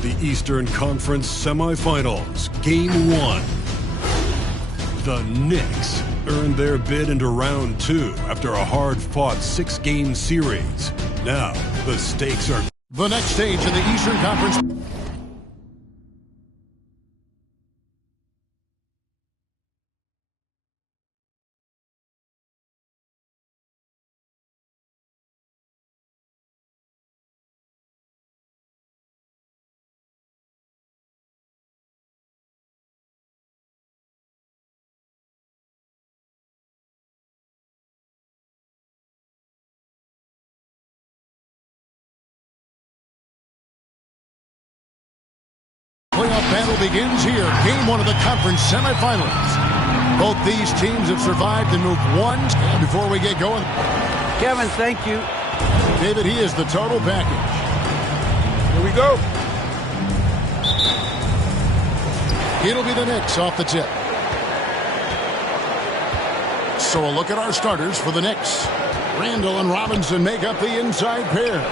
The Eastern Conference Semifinals, Game 1. The Knicks earned their bid into round 2 after a hard-fought 6-game series. Now, the stakes are... The next stage in the Eastern Conference... Playoff battle begins here. Game 1 of the conference semifinals. Both these teams have survived and moved one. And before we get going, Kevin, thank you. David, he is the total package. Here we go. It'll be the Knicks off the tip. So a look at our starters for the Knicks. Randall and Robinson make up the inside pair.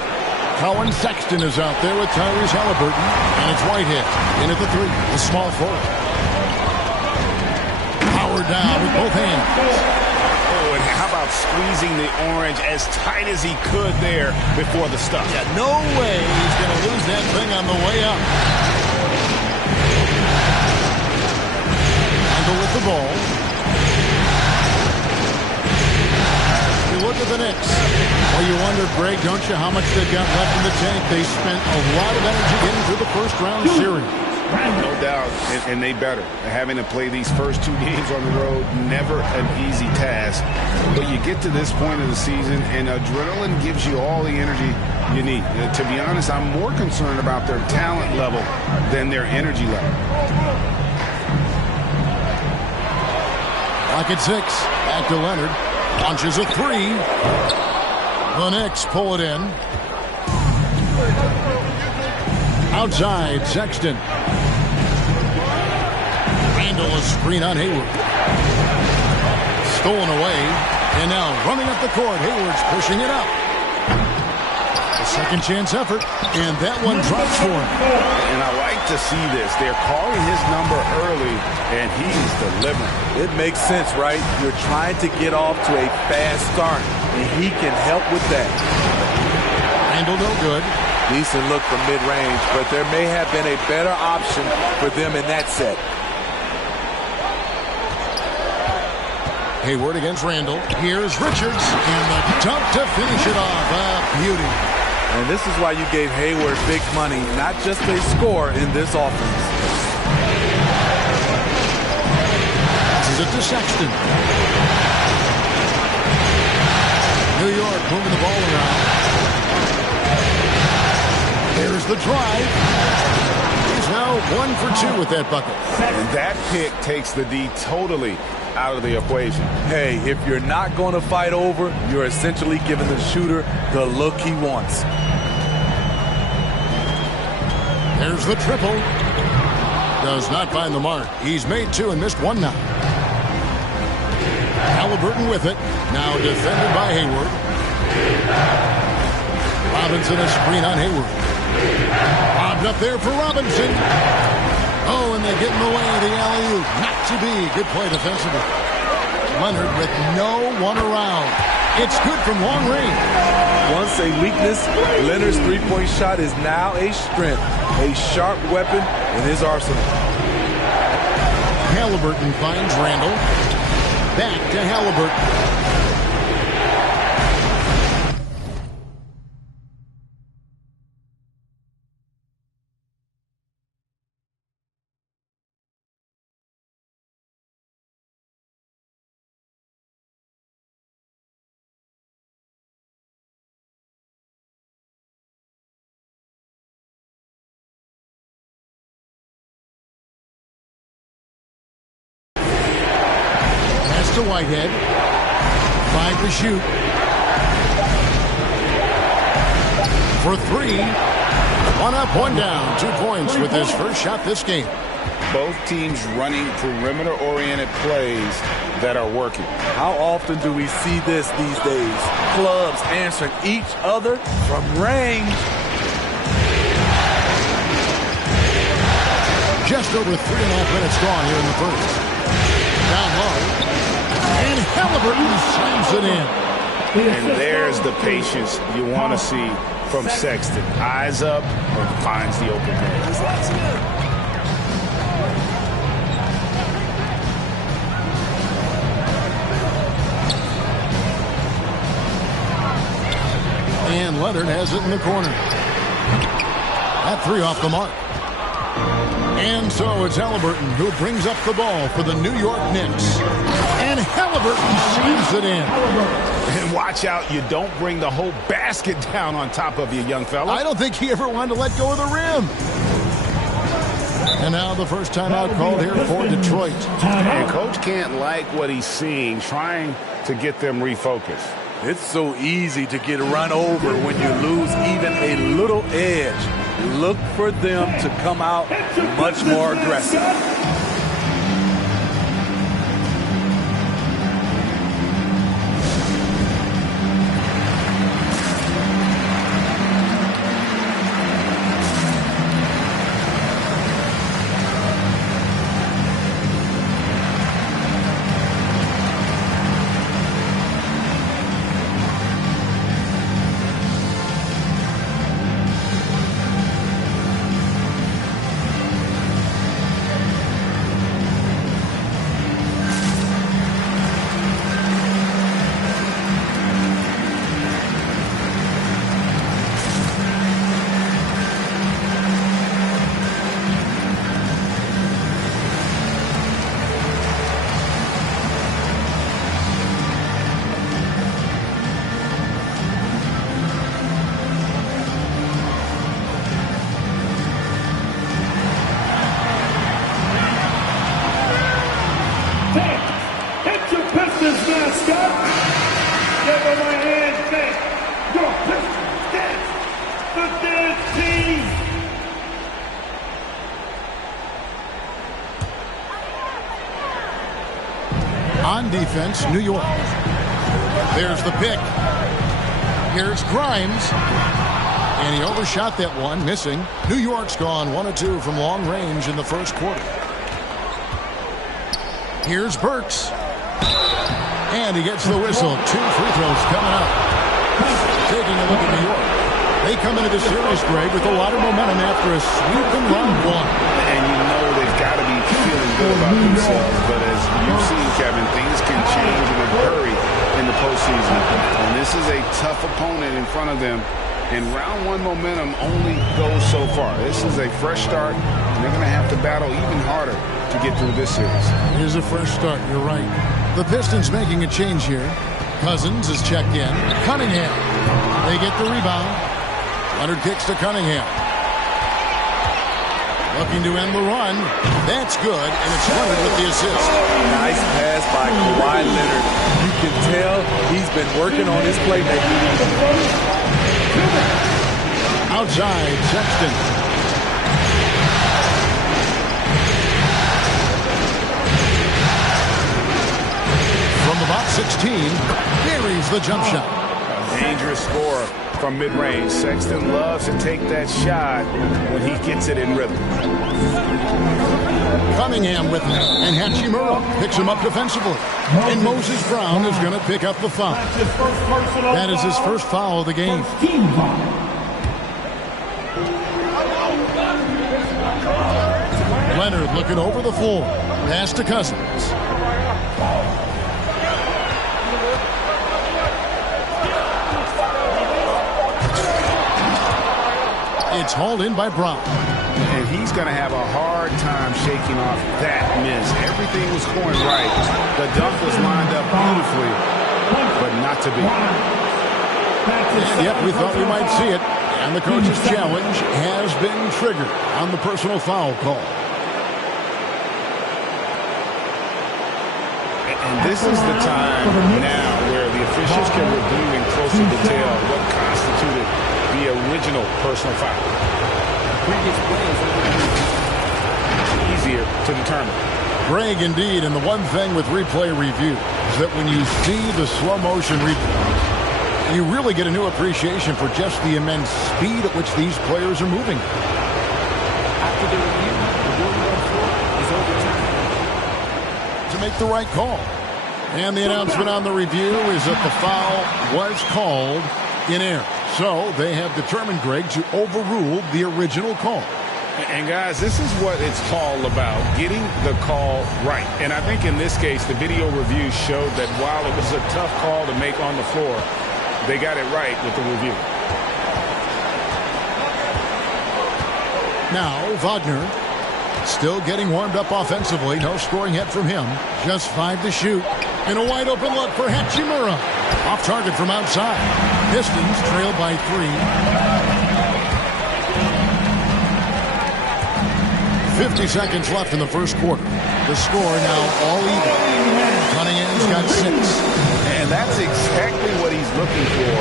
Colin Sexton is out there with Tyrese Halliburton, and it's Whitehead in at the 3, the small forward. Howard down with both hands. Oh, and how about squeezing the orange as tight as he could there before the stuff? Yeah, no way he's going to lose that thing on the way up. Randall with the ball. Look at the Knicks. Well, you wonder, Greg, don't you, how much they've got left in the tank? They spent a lot of energy getting through the first round series. No doubt, and they better. Having to play these first 2 games on the road, never an easy task. But you get to this point of the season, and adrenaline gives you all the energy you need. To be honest, I'm more concerned about their talent level than their energy level. Lock at 6. Back to Leonard. Launches a 3. The Knicks pull it in. Outside, Sexton. Randall a screen on Hayward. Stolen away. And now running up the court. Hayward's pushing it up. A second chance effort. And that one drops for him. And I like to see this. They're calling his number early, and he's delivering. It makes sense, right? You're trying to get off to a fast start, and he can help with that. Randall no good. Decent look from mid-range, but there may have been a better option for them in that set. Hayward against Randall. Here's Richards, and the dunk to finish it off. A beauty. And this is why you gave Hayward big money, not just a score in this offense. Passes it to Sexton. New York moving the ball around. There's the drive. He's now 1 for 2 with that bucket. And that pick takes the D totally out of the equation. Hey, if you're not going to fight over, you're essentially giving the shooter the look he wants. There's the triple. Does not find the mark. He's made 2 and missed 1 now. Halliburton with it. Now defended by Hayward. Robinson a screen on Hayward. Lobbed up there for Robinson. Oh, and they get in the way of the alley-oop. Not to be. Good play defensively. Leonard with no one around. It's good from long range. Once a weakness, Leonard's three-point shot is now a strength, a sharp weapon in his arsenal. Halliburton finds Randall. Back to Halliburton. To Whitehead. 5 to shoot. For 3. 1 up, 1 down. 2 points with his first shot this game. Both teams running perimeter-oriented plays that are working. How often do we see this these days? Clubs answering each other from range. over 3.5 minutes gone here in the first. Down low. And Halliburton slams it in. And there's the patience you want to see from Sexton. Eyes up and finds the open man. And Leonard has it in the corner. That three off the mark. And so it's Halliburton who brings up the ball for the New York Knicks. And Halliburton sees it in. And watch out, you don't bring the whole basket down on top of you, young fella. I don't think he ever wanted to let go of the rim. And now the first timeout called here for Detroit. And coach can't like what he's seeing, trying to get them refocused. It's so easy to get run over when you lose even a little edge. Look for them to come out much more aggressive. On defense, New York. There's the pick. Here's Grimes. And he overshot that one, missing. New York's gone 1 of 2 from long range in the first quarter. Here's Burks. And he gets the whistle. 2 free throws coming up. Taking a look at New York. They come into the series, Greg, with a lot of momentum after a sweep in round 1. And you know they've got to be feeling good about themselves. But as you've seen, Kevin, things can change in a hurry in the postseason. And this is a tough opponent in front of them. And round 1 momentum only goes so far. This is a fresh start, and they're going to have to battle even harder to get through this series. It is a fresh start, you're right. The Pistons making a change here. Cousins is checked in. Cunningham. They get the rebound. Leonard kicks to Cunningham. Looking to end the run. That's good, and it's Leonard with the assist. Nice pass by Kawhi Leonard. You can tell he's been working on his playmaking. Outside, Sexton. From about 16, buries the jump shot. A dangerous scorer from mid-range. Sexton loves to take that shot when he gets it in rhythm. Cunningham with him, and Hachimura picks him up defensively. And Moses Brown is going to pick up the foul. That is his first foul of the game. Leonard looking over the floor. Pass to Cousins. It's hauled in by Brown. And he's going to have a hard time shaking off that miss. Everything was going right. The dunk was lined up beautifully, but not to be. And yep, we thought we might see it. And the coach's challenge has been triggered on the personal foul call. And this is the time now where the officials can review in closer detail what constituted the original personal foul. Easier to determine. Greg, indeed, and the one thing with replay review is that when you see the slow motion replay, you really get a new appreciation for just the immense speed at which these players are moving. After the review, the to make the right call. And the announcement on the review is that the foul was called in error. So they have determined, Greg, to overrule the original call. And, guys, this is what it's all about, getting the call right. And I think in this case, the video review showed that while it was a tough call to make on the floor, they got it right with the review. Now, Wagner still getting warmed up offensively. No scoring hit from him. Just 5 to shoot. And a wide open look for Hachimura. Off target from outside. Pistons trail by 3. 50 seconds left in the first quarter. The score now all even. Cunningham's got 6. And that's exactly what he's looking for,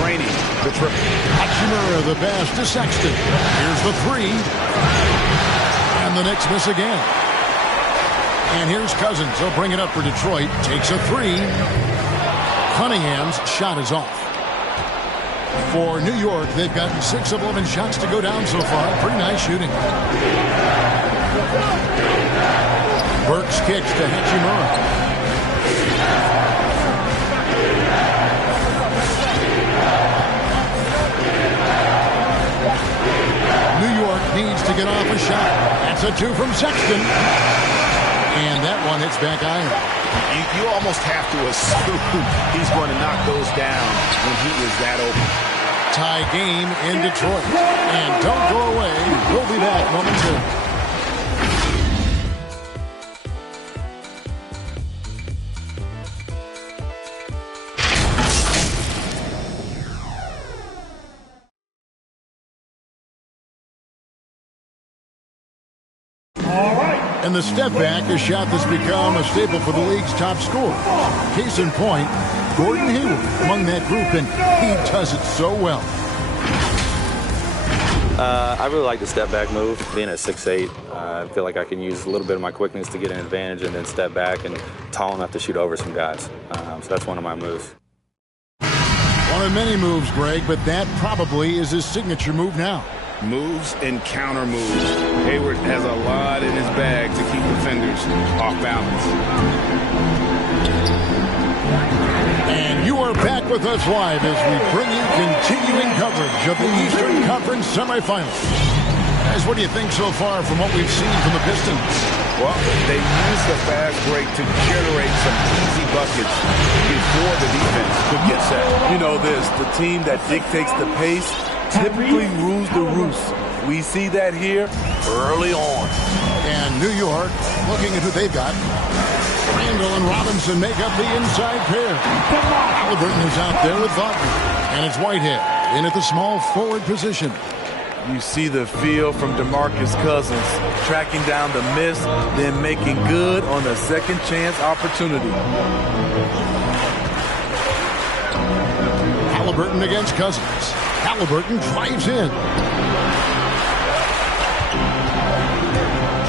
draining the triple. Hachimura, the pass to Sexton. Here's the 3. And the Knicks miss again. And here's Cousins. He'll bring it up for Detroit. Takes a 3. Cunningham's shot is off. For New York, they've gotten 6 of 11 shots to go down so far. Pretty nice shooting. Burks kicks to Hachimura. New York needs to get off a shot. That's a 2 from Sexton. And that one hits back iron. You almost have to assume he's going to knock those down when he is that open. Tie game in Detroit. And don't go away. We'll be back momentarily. And the step back, a shot that's become a staple for the league's top scorer. Case in point, Gordon Hayward among that group, and he does it so well. I really like the step back move. Being at 6'8", I feel like I can use a little bit of my quickness to get an advantage and then step back and tall enough to shoot over some guys. So that's one of my moves. One of many moves, Greg, but that probably is his signature move now. Moves and counter moves. Hayward has a lot in his bag to keep defenders off balance. And you are back with us live as we bring you continuing coverage of the Eastern Conference semifinals. Guys, what do you think so far from what we've seen from the Pistons? Well, they used the fast break to generate some easy buckets before the defense could get set. You know this, the team that dictates the pace typically rules the roost. We see that here early on. And New York, looking at who they've got. Randall and Robinson make up the inside pair. Halliburton is out there with Wagner. And it's Whitehead in at the small forward position. You see the feel from DeMarcus Cousins, tracking down the miss, then making good on a second chance opportunity. Halliburton against Cousins. Halliburton drives in.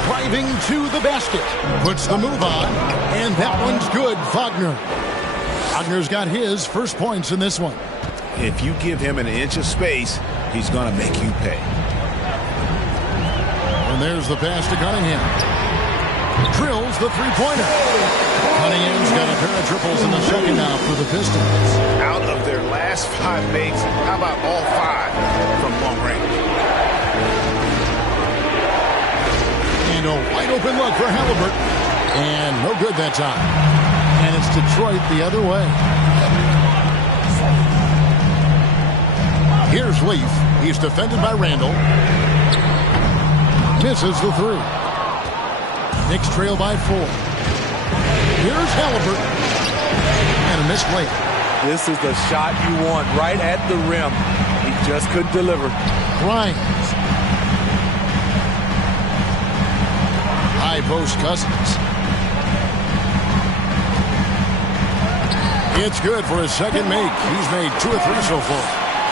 Driving to the basket. Puts the move on. And that one's good. Wagner. Wagner's got his first points in this one. If you give him an inch of space, he's going to make you pay. And there's the pass to Cunningham. Drills the three-pointer. Cunningham's got a pair of triples in the second now for the Pistons. Out of their last 5 makes, how about all 5 from long range? And a wide open look for Halliburton. And no good that time. And it's Detroit the other way. Here's Leaf. He's defended by Randall. Misses the 3. Knicks trail by 4. Here's Halliburton. And a missed late. This is the shot you want right at the rim. He just couldn't deliver. Grimes. High post Cousins. It's good for his second make. He's made 2 or 3 so far.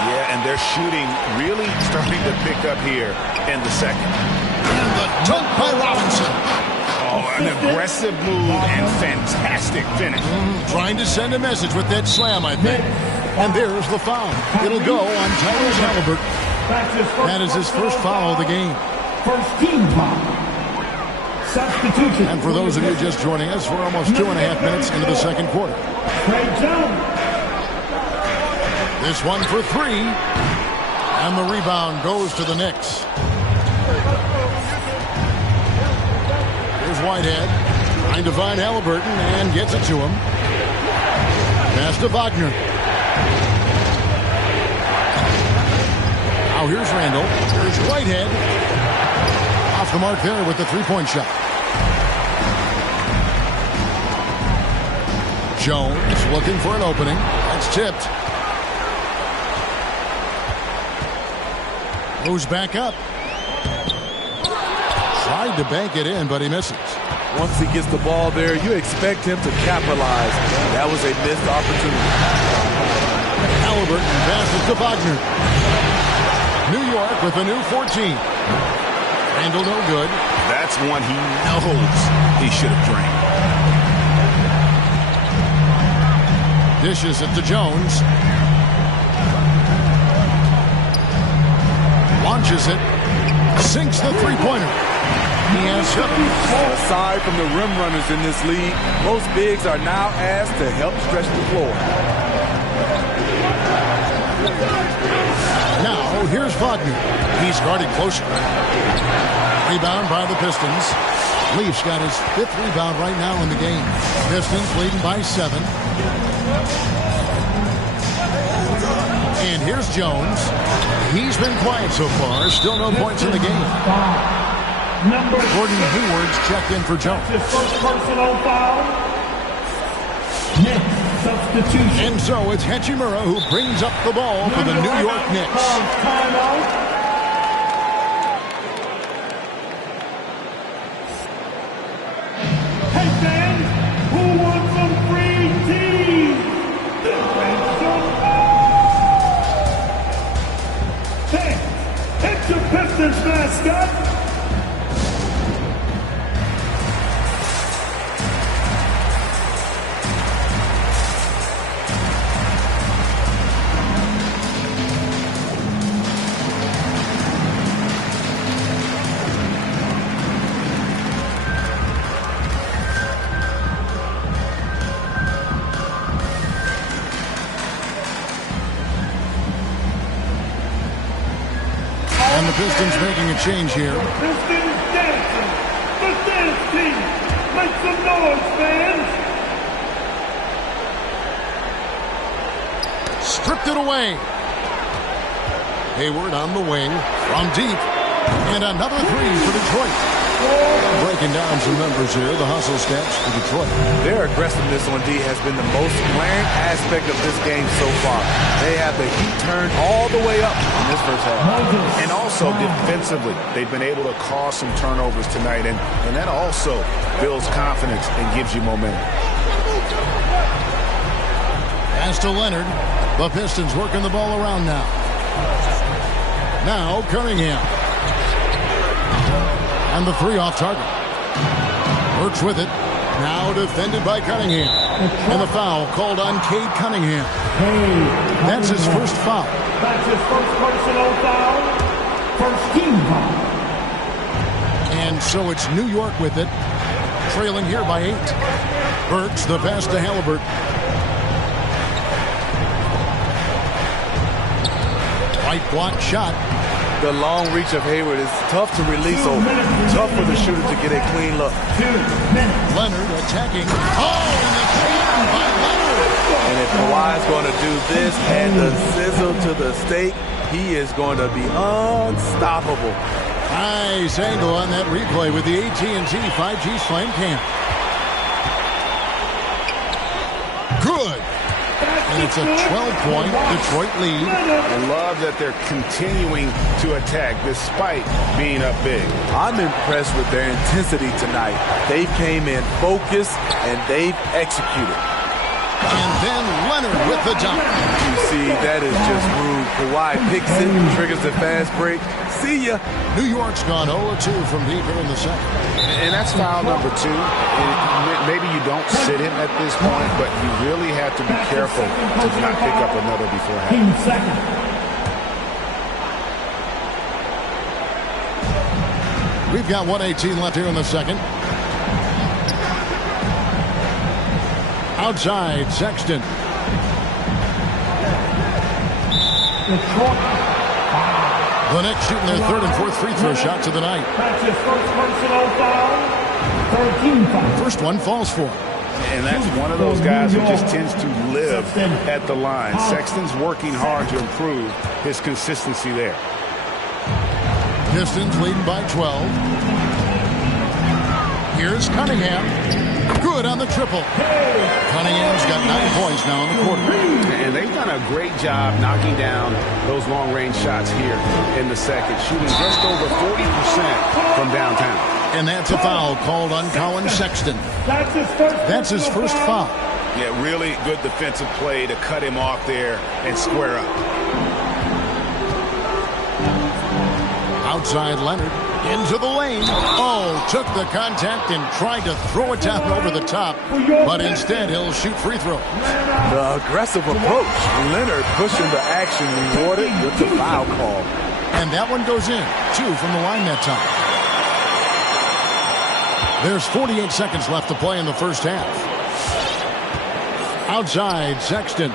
Yeah, and their shooting really starting to pick up here in the second. And the dunk by Robinson. Oh, an aggressive move and fantastic finish. Trying to send a message with that slam, I think. And there's the foul. It'll go on Tyrese Halliburton. That is his first foul of the game. First team foul. Substitution. And for those of you just joining us, we're almost 2.5 minutes into the second quarter. Trey Jones. This one for 3. And the rebound goes to the Knicks. Here's Whitehead. Trying to find Halliburton and gets it to him. Pass to Wagner. Now here's Randall. Here's Whitehead. Off the mark there with the three-point shot. Jones looking for an opening. That's tipped. Goes back up. Tried to bank it in, but he misses. Once he gets the ball there, you expect him to capitalize. That was a missed opportunity. Halliburton passes to Wagner. New York with a new 14. Randall no good. That's one he knows he should have drained. Dishes it to Jones. Launches it. Sinks the three-pointer. He has 7. Aside from the rim runners in this league, most bigs are now asked to help stretch the floor. Now, here's Wagner. He's guarded closer. Rebound by the Pistons. Leafs got his 5th rebound right now in the game. Pistons leading by 7. And here's Jones. He's been quiet so far. Still no points in the game. Gordon Hayward's checked in for Jones. His first personal foul. Next substitution. And so it's Hachimura who brings up the ball for the New York Knicks. Timeout. Hey fans, who wants some free tea? Thanks. It's your Pistons mascot. And the Pistons making a change here. Pistons dancing. The dance team. Make some noise, fans. Stripped it away. Hayward on the wing. From deep. And another 3 for Detroit. Breaking down some numbers here. The hustle stats for Detroit. Their aggressiveness on D has been the most glaring aspect of this game so far. They have the heat turned all the way up in this first half. And also defensively, they've been able to cause some turnovers tonight, and that also builds confidence and gives you momentum. Pass to Leonard. The Pistons working the ball around now. Now Cunningham. And the 3 off target. Works with it. Now defended by Cunningham. And the foul called on Cade Cunningham. That's his first foul. That's his first personal foul. First team foul. And so it's New York with it. Trailing here by 8. Burks the pass to Halliburton. Right block shot. The long reach of Hayward is tough to release over. Tough for the shooter to get a clean look. 2 minutes. Leonard attacking. Oh, and the jam by Leonard. And if Kawhi's going to do this, add the sizzle to the steak, he is going to be unstoppable. Nice angle on that replay with the AT&T 5G Slam Cam. Good. And it's a 12-point Detroit lead. I love that they're continuing to attack despite being up big. I'm impressed with their intensity tonight. They came in focused and they've executed. And then Leonard with the dunk. You see, that is just rude. Kawhi picks it, triggers the fast break. See ya. New York's gone 0-2 from deep here in the second. And that's foul number 2. And maybe you don't sit him at this point, but you really have to be careful to not pick up another beforehand. We've got 1:18 left here in the second. Outside, Sexton. The Knicks shooting their third and fourth free throw shots of the night. That's his first personal foul. 13 foul. First one falls for him. And that's one of those guys who just tends to live at the line. Sexton's working hard to improve his consistency there. Pistons leading by 12. Here's Cunningham. Good on the triple. Cunningham's got 9 points now in the quarter. And they've done a great job knocking down those long-range shots here in the second, shooting just over 40% from downtown. And that's a foul called on Colin Sexton. That's his first foul. Yeah, really good defensive play to cut him off there and square up. Outside Leonard. Into the lane. Oh, took the contact and tried to throw it down over the top. But instead, he'll shoot free throws. The aggressive approach. Leonard pushing the action, rewarded with the foul call. And that one goes in. 2 from the line that time. There's 48 seconds left to play in the first half. Outside, Sexton.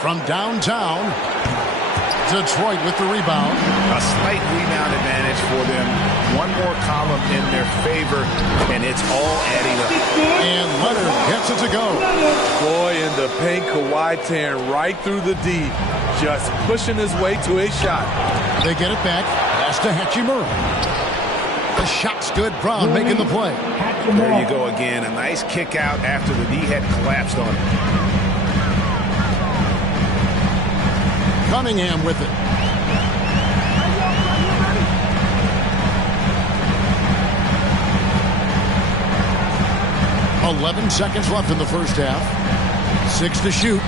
From downtown, Detroit with the rebound. A slight rebound advantage for them. One more column in their favor, and it's all adding up. And Leonard gets it to go. Boy, in the paint, Kawhi tearing right through the D. Just pushing his way to a shot. They get it back. Pass to Hachimura. The shot's good. Brown making the play. There you go again. A nice kick out after the D had collapsed on him. Cunningham with it. "11 seconds left in the first half. 6 to shoot.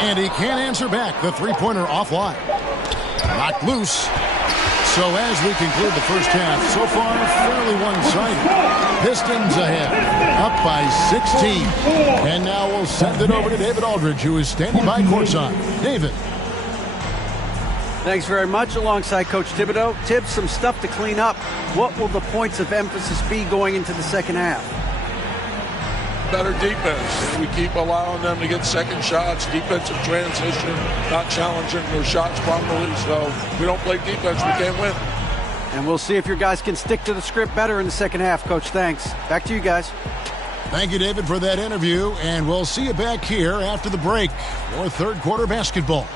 And he can't answer back. The three-pointer offline. Knocked loose. So as we conclude the first half, so far fairly one-sided. Pistons ahead, up by 16. And now we'll send it over to David Aldridge, who is standing by courtside. David. Thanks very much. Alongside Coach Thibodeau. Tibbs, some stuff to clean up. What will the points of emphasis be going into the second half? Better defense. We keep allowing them to get second shots, defensive transition, not challenging their shots properly. So we don't play defense, we can't win. And we'll see if your guys can stick to the script better in the second half, Coach. Thanks. Back to you guys. Thank you, David, for that interview. And we'll see you back here after the break for third quarter basketball.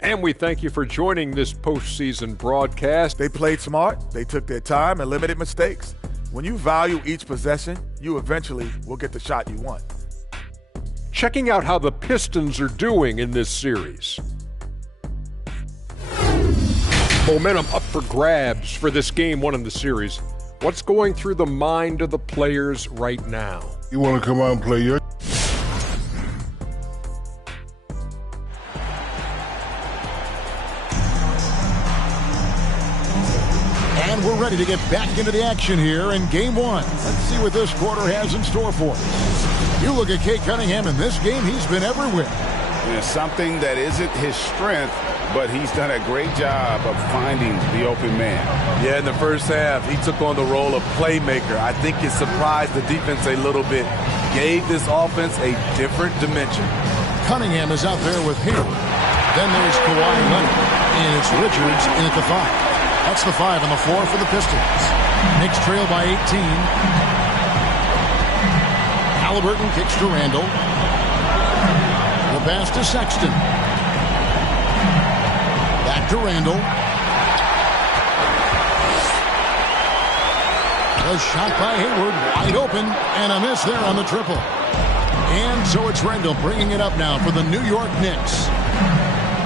And we thank you for joining this postseason broadcast. They played smart, they took their time, and limited mistakes. When you value each possession, you eventually will get the shot you want. Checking out how the Pistons are doing in this series. Momentum up for grabs for this game one in the series. What's going through the mind of the players right now? You want to come out and play your... And we're ready to get back into the action here in game one. Let's see what this quarter has in store for us. You look at Cade Cunningham in this game, he's been everywhere. Something that isn't his strength, but he's done a great job of finding the open man. Yeah, in the first half, he took on the role of playmaker. I think it surprised the defense a little bit. Gave this offense a different dimension. Cunningham is out there with him. Then there's Kawhi Leonard. And it's Richards in at the 5. That's the 5 on the floor for the Pistons. Knicks trail by 18. Halliburton kicks to Randall. The pass to Sexton. Back to Randall. The shot by Hayward, wide open, and a miss there on the triple. And so it's Randall bringing it up now for the New York Knicks.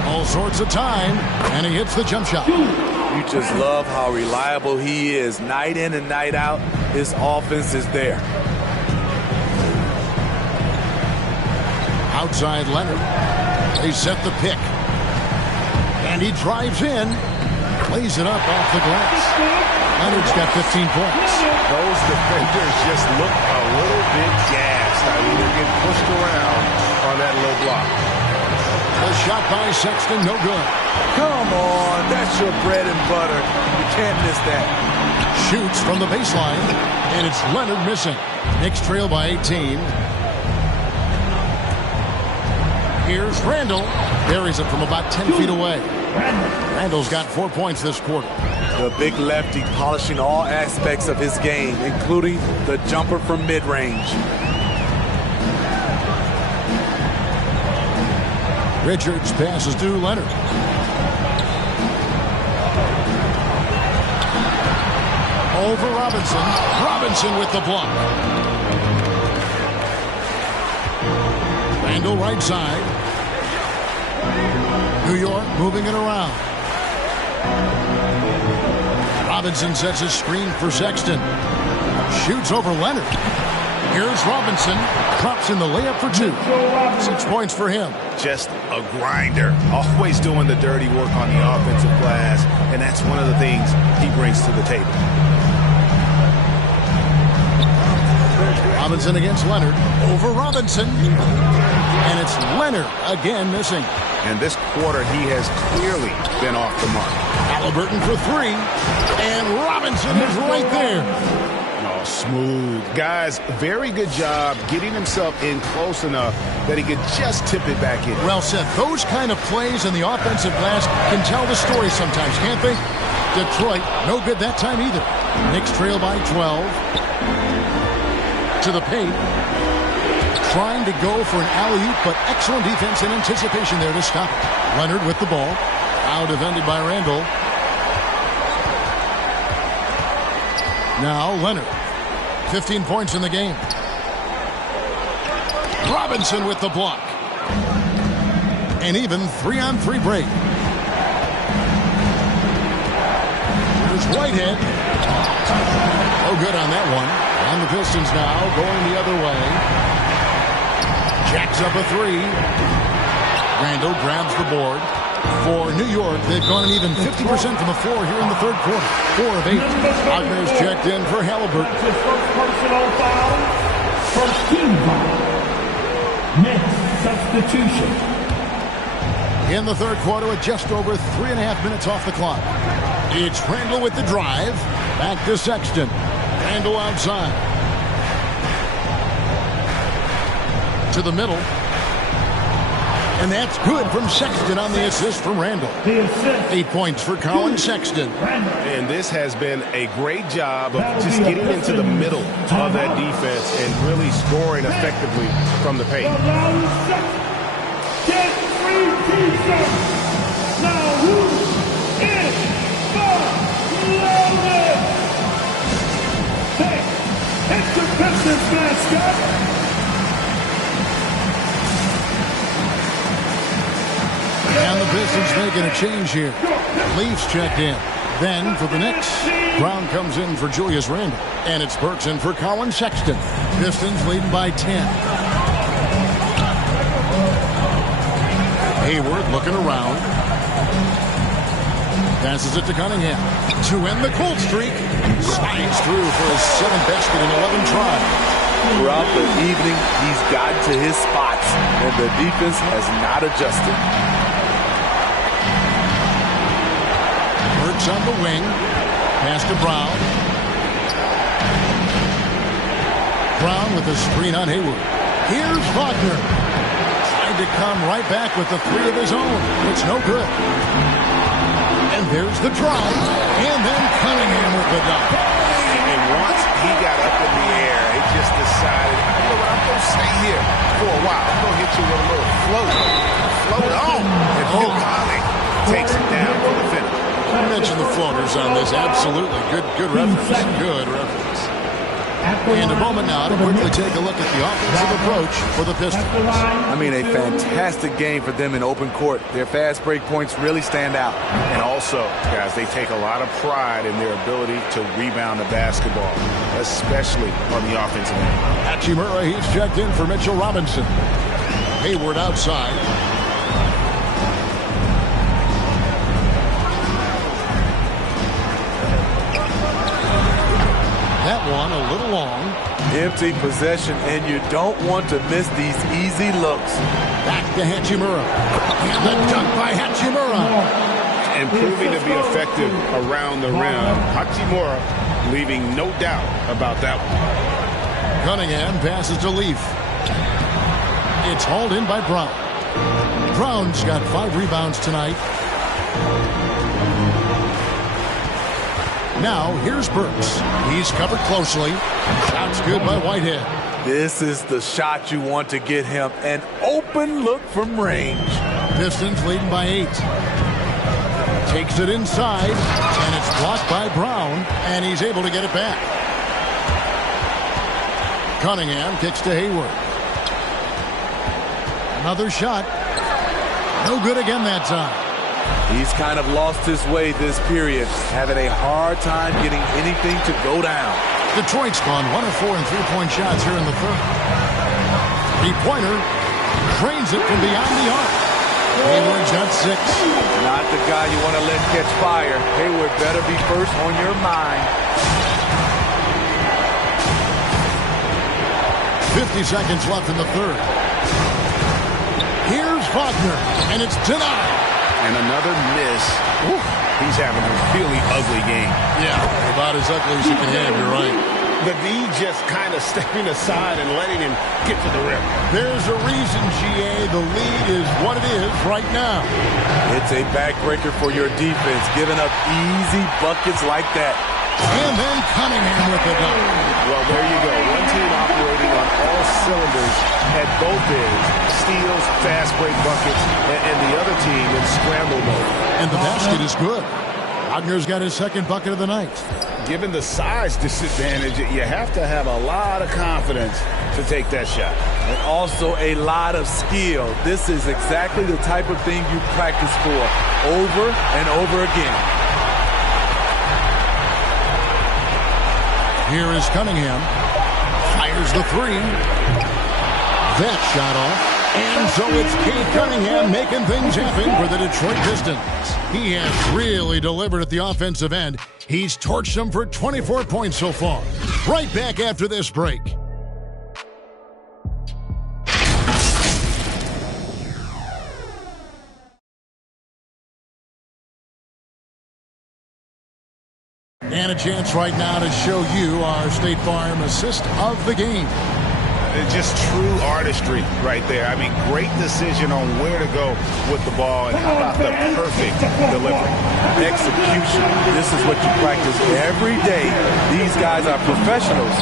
All sorts of time, and he hits the jump shot. You just love how reliable he is. Night in and night out, his offense is there. Outside Leonard. They set the pick. And he drives in. Lays it up off the glass. Leonard's got 15 points. Those defenders just look a little bit gassed. I mean, they're getting pushed around a on that low block. The shot by Sexton, no good. Come on, that's your bread and butter. You can't miss that. Shoots from the baseline, and it's Leonard missing. Knicks trail by 18. Here's Randall. Buries it from about 10 feet away. Randall's got 4 points this quarter. The big lefty polishing all aspects of his game, including the jumper from mid-range. Richards passes to Leonard. Over Robinson. Robinson with the block. Randall right side. New York moving it around. Robinson sets a screen for Sexton. Shoots over Leonard. Here's Robinson. Drops in the layup for 2. 6 points for him. Just a grinder. Always doing the dirty work on the offensive glass, and that's one of the things he brings to the table. Robinson against Leonard. Over Robinson. And it's Leonard again missing. And this quarter, he has clearly been off the mark. Halliburton for 3. And Robinson is right there. Oh, smooth. Guys, very good job getting himself in close enough that he could just tip it back in. Well said. Those kind of plays in the offensive glass can tell the story sometimes, can't they? Detroit, no good that time either. Knicks trail by 12. To the paint. Trying to go for an alley-oop, but excellent defense and anticipation there to stop it. Leonard with the ball. Now defended by Randall. Now Leonard. 15 points in the game. Robinson with the block. An even 3-on-3 break. Here's Whitehead. No good on that one. And the Pistons now going the other way. Jacks up a 3. Randall grabs the board. For New York, they've gone an even 50% from the floor here in the third quarter. 4 of 8. Wagner's checked in for Halliburton. His first personal foul. First team foul. Next substitution. In the third quarter with just over 3.5 minutes off the clock. It's Randall with the drive. Back to Sexton. Randall outside. To the middle. And that's good from Sexton on the assist from Randall. 8 points for Colin Sexton. And this has been a great job of just getting into the middle of that defense and really scoring effectively from the paint. Get 3 t-shirts. Now who is the loudest? Hey, it's the Pistons mascot. And the Pistons making a change here. Leafs checked in. Then for the Knicks, Brown comes in for Julius Randle. And it's Burks in for Colin Sexton. Pistons leading by 10. Hayward looking around. Passes it to Cunningham. To end the cold streak. Slides through for his 7th basket in 11 tries. Throughout the evening, he's gotten to his spots, and the defense has not adjusted. On the wing. Pass to Brown. Brown with a screen on Hayward. Here's Wagner. Tried to come right back with the 3 of his own. It's no good. And there's the drive. And then Cunningham with the dunk. And once he got up in the air, he just decided, you know what, I'm going to stay here for a while. I'm going to hit you with a little float. Float on. And Phil Conley takes it down for the finish. You mentioned the floaters on this. Absolutely. Good reference. Good reference. In a moment now to quickly take a look at the offensive approach for the Pistons. I mean, a fantastic game for them in open court. Their fast break points really stand out. And also, guys, they take a lot of pride in their ability to rebound the basketball, especially on the offensive end. Hachimura, he's checked in for Mitchell Robinson. Hayward outside. That one a little long. Empty possession, and you don't want to miss these easy looks. Back to Hachimura. And the dunk by Hachimura. And proving to be effective around the rim. Hachimura leaving no doubt about that one. Cunningham passes to Leaf. It's hauled in by Brown. Brown's got 5 rebounds tonight. Now here's Burks. He's covered closely. Shot's good by Whitehead. This is the shot you want to get him. An open look from range. Pistons leading by 8. Takes it inside, and it's blocked by Brown, and he's able to get it back. Cunningham kicks to Hayward. Another shot. No good again that time. He's kind of lost his way this period, having a hard time getting anything to go down. Detroit's gone 1 of 4 in 3-point shots here in the third. Three-pointer drains it from beyond the arc. Hayward's got 6. Not the guy you want to let catch fire. Hayward better be first on your mind. 50 seconds left in the third. Here's Wagner, and it's denied. And another miss. Ooh, he's having a really ugly game. Yeah, about as ugly as you can have, you're right. The D just kind of stepping aside and letting him get to the rim. There's a reason, GA, the lead is what it is right now. It's a backbreaker for your defense, giving up easy buckets like that. And then Cunningham with the dunk. Well, there you go. One team operating on all cylinders at both ends. Steals, fast break buckets, and the other team in scramble mode. And the basket is good. Wagner's got his second bucket of the night. Given the size disadvantage, you have to have a lot of confidence to take that shot. And also a lot of skill. This is exactly the type of thing you practice for over and over again. Here is Cunningham. Fires the 3. That shot off. And so it's Cade Cunningham making things happen for the Detroit Pistons. He has really delivered at the offensive end. He's torched them for 24 points so far. Right back after this break. And a chance right now to show you our State Farm assist of the game. Just true artistry right there. I mean, great decision on where to go with the ball, and how about the perfect delivery. Execution. This is what you practice every day. These guys are professionals.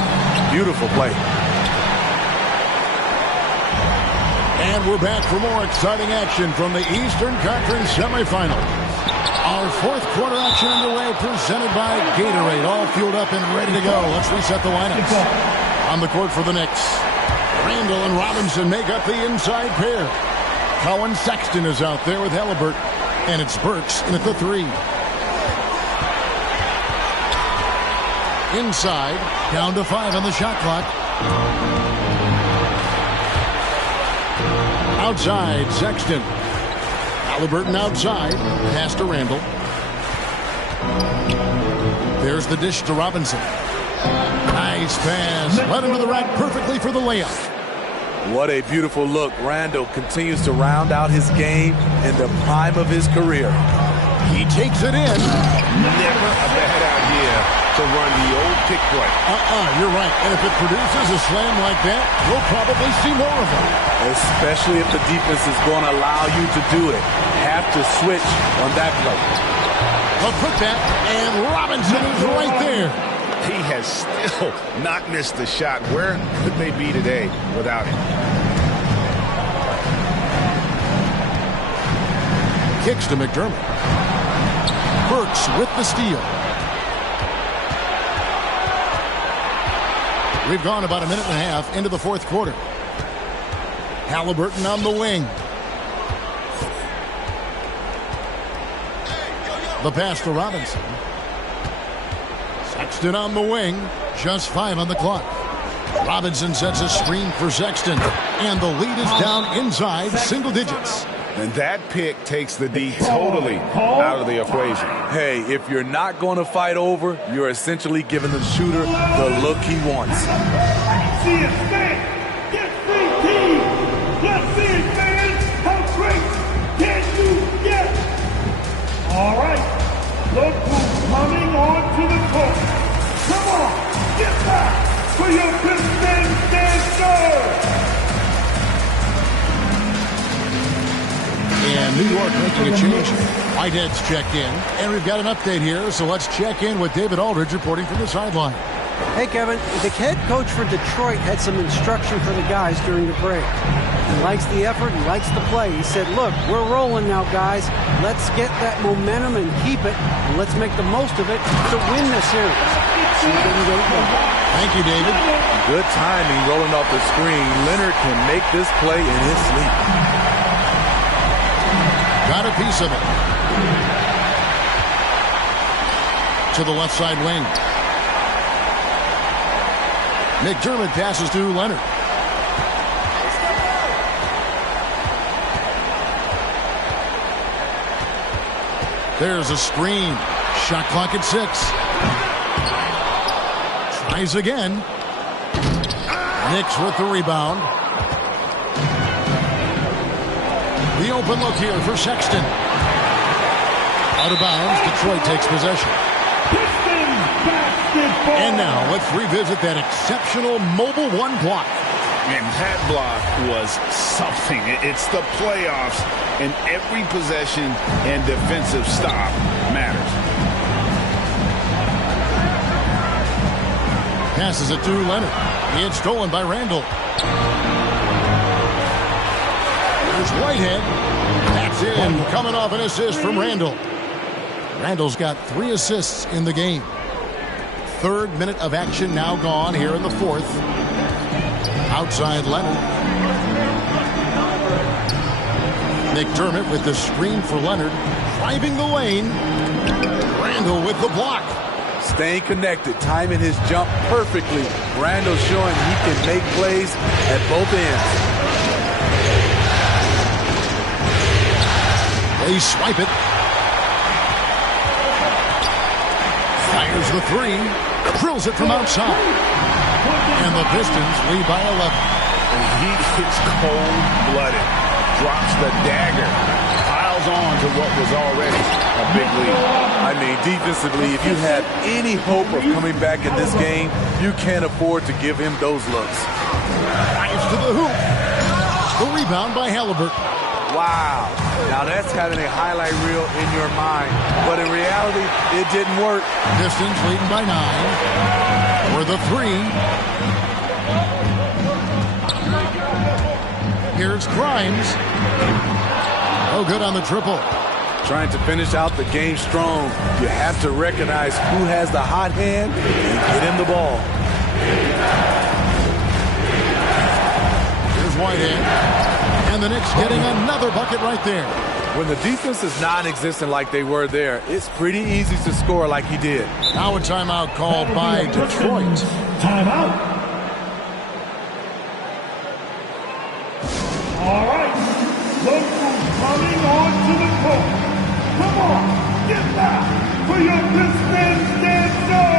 Beautiful play. And we're back for more exciting action from the Eastern Conference semifinals. Our fourth quarter action underway, presented by Gatorade. All fueled up and ready to go. Let's reset the lineups. On the court for the Knicks, Randall and Robinson make up the inside pair. Colin Sexton is out there with Halliburton, and it's Burks in at the 3. Inside, down to 5 on the shot clock. Outside, Sexton. Halliburton outside, pass to Randall. There's the dish to Robinson. Nice pass, led into the rack perfectly for the layup. What a beautiful look. Randall continues to round out his game in the prime of his career. He takes it in. Never a bad idea to run the old pick play. You're right. And if it produces a slam like that, we'll probably see more of them. Especially if the defense is going to allow you to do it. Have to switch on that play. A putback, and Robinson is right there. He has still not missed the shot. Where could they be today without him? Kicks to McDermott. Burks with the steal. We've gone about a minute and a half into the fourth quarter. Halliburton on the wing. The pass to Robinson. Sexton on the wing. Just 5 on the clock. Robinson sets a screen for Sexton. And the lead is down inside single digits. And that pick takes the D totally out of the equation. Hey, if you're not going to fight over, you're essentially giving the shooter the look he wants. see it, man. Get free, team. Let's see it, man. How great can you get? All right. Look who's coming onto the court. Come on, get back for your Pistons dancer. And New York making a change. Whitehead's checked in. And we've got an update here, so let's check in with David Aldridge reporting from the sideline. Hey, Kevin, the head coach for Detroit had some instruction for the guys during the break. He likes the effort. He likes the play. He said, look, we're rolling now, guys. Let's get that momentum and keep it, and let's make the most of it to win the series. See if they can get it done. Thank you, David. Good timing rolling off the screen. Leonard can make this play in his sleep. Got a piece of it. To the left side wing. McDermott passes to Leonard. There's a screen. Shot clock at 6. Tries again. Knicks with the rebound. The open look here for Sexton. Out of bounds. Detroit takes possession. And now let's revisit that exceptional Mobile One block. And that block was something. It's the playoffs, and every possession and defensive stop matters. Passes it to Leonard. It's stolen by Randall. There's Whitehead. That's in. Coming off an assist from Randall. Randall's got 3 assists in the game. 3rd minute of action now gone here in the 4th. Outside Leonard. McDermott with the screen for Leonard. Driving the lane. Randall with the block. Staying connected, timing his jump perfectly. Randall showing he can make plays at both ends. They swipe it. Fires the 3. Drills it from outside. And the Pistons lead by 11. He is cold-blooded. Drops the dagger. Piles on to what was already a big lead. I mean, defensively, if you have any hope of coming back in this game, you can't afford to give him those looks. Drives to the hoop. The rebound by Halliburton. Wow. Now that's having a highlight reel in your mind. But in reality, it didn't work. Pistons leading by 9. For the 3. Here's Grimes. Oh, good on the triple. Trying to finish out the game strong. You have to recognize who has the hot hand and get him the ball. Here's Whitehead. And the Knicks getting another bucket right there. When the defense is non-existent like they were there, it's pretty easy to score like he did. Now a timeout called by Detroit. Timeout. All right. Look who's coming onto the court. Come on, get back for your Pistons dancer.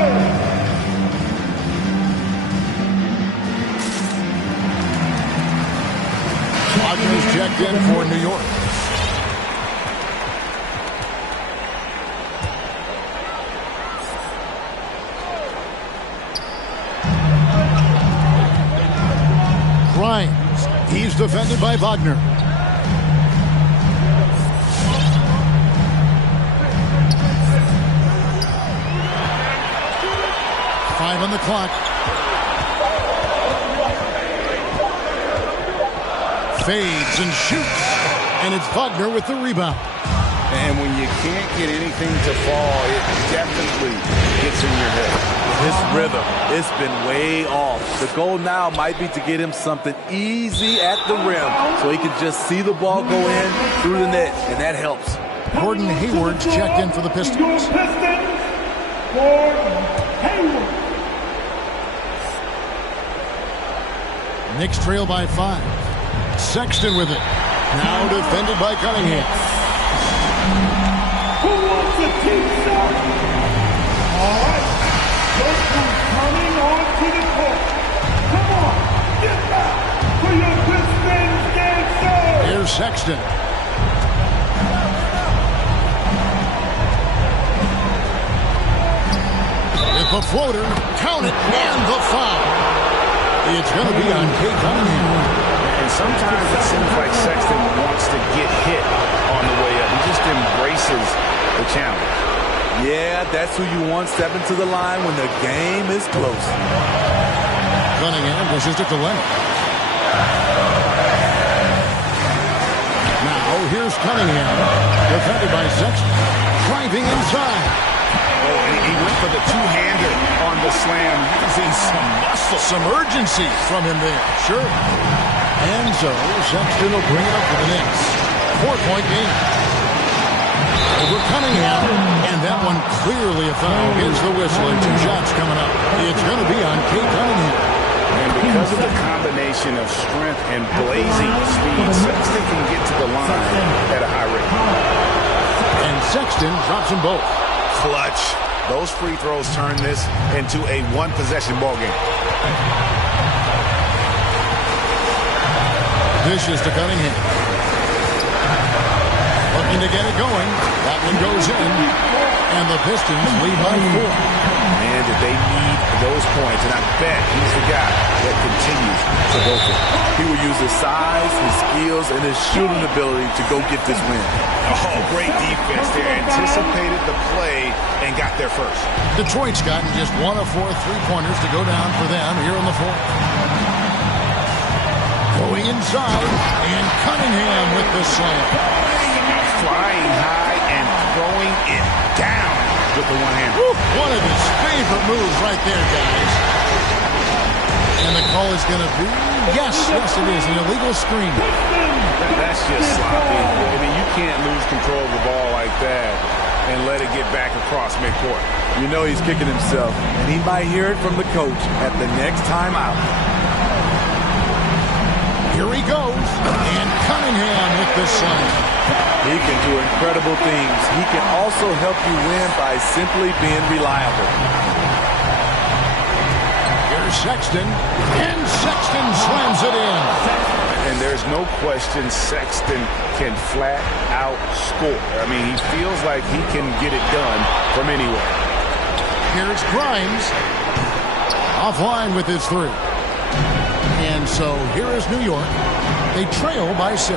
Wagner's checked in for New York. Grimes. He's defended by Wagner. Five on the clock. Fades and shoots. And it's Wagner with the rebound. And when you can't get anything to fall, it definitely gets in your head. His rhythm, it's been way off. The goal now might be to get him something easy at the rim so he can just see the ball go in through the net, and that helps. Gordon Hayward's checked in for the Pistons. Gordon Hayward. Knicks trail by 5. Sexton with it. Now defended by Cunningham. Who wants a team shot? All right. Look who's coming onto the court. Come on. get back for your Pistons dancer. Here's Sexton. With the floater, count it, and the foul. It's going to be on Cade Cunningham. And sometimes it seems like Sexton wants to get hit on the way up. He just embraces the challenge. Yeah, that's who you want stepping to the line when the game is close. Cunningham pushes it to Leonard. Now here's Cunningham, defended by Sexton, driving inside. Oh, he went for the two-hander on the slam, using some muscle. Some urgency from him there, sure. And so Sexton will bring it up for the Knicks. 4-point game. Over Cunningham, and that one clearly a foul. Here's the whistle, and 2 shots coming up. It's going to be on Cade Cunningham. And because of the combination of strength and blazing speed, Sexton can get to the line at a high rate. And Sexton drops them both. Clutch. Those free throws turn this into a one-possession ball game. Dishes to Cunningham. Looking to get it going. That one goes in. And the Pistons lead by 4. Man, did they need those points. And I bet he's the guy that continues to go for it. He will use his size, his skills, and his shooting ability to go get this win. Oh, great defense there. Anticipated the play and got there first. Detroit's gotten just 1 of 4 3-pointers to go down for them here in the 4th. Going inside, and Cunningham with the slam. Flying high and throwing it down with the one hand. One of his favorite moves right there, guys. And the call is going to be, yes, it is, an illegal screen. That's just sloppy. I mean, you can't lose control of the ball like that and let it get back across midcourt. You know he's kicking himself, and he might hear it from the coach at the next timeout. Here he goes, and Cunningham with the slam. He can do incredible things. He can also help you win by simply being reliable. Here's Sexton, and Sexton slams it in. And there's no question Sexton can flat out score. I mean, he feels like he can get it done from anywhere. Here's Grimes, offline with his 3. And so here is New York. They trail by 6.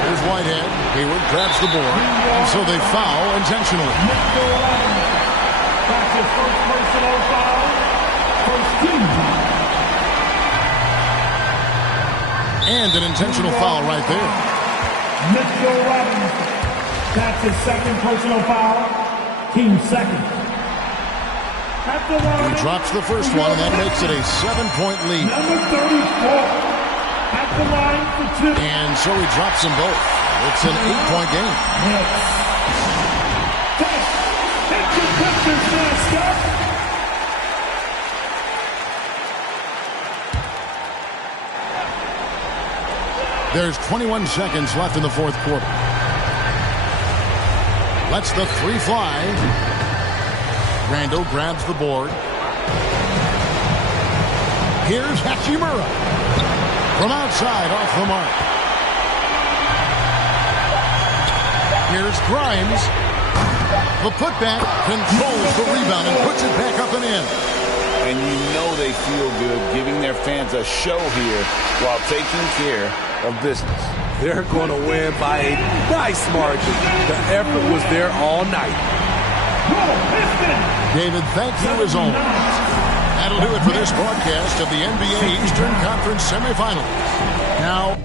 Here's Whitehead. Hayward grabs the board. And so they foul intentionally. That's his first personal foul. First team. And an intentional foul right there. Mitchell Robinson. That's his second personal foul. Team second. He drops the first one, and that makes it a 7-point lead. Number 34 at the line for 2. And so he drops them both. It's an 8-point game. That's your Pistons mascot. There's 21 seconds left in the 4th quarter. Lets the 3 fly. Randall grabs the board. Here's Hachimura. From outside, off the mark. Here's Grimes. The putback controls the rebound and puts it back up and in. And you know they feel good giving their fans a show here while taking care of business. They're going to win by a nice margin. The effort was there all night. David, thank you as always. That'll do it for this broadcast of the NBA Eastern Conference semifinals. Now,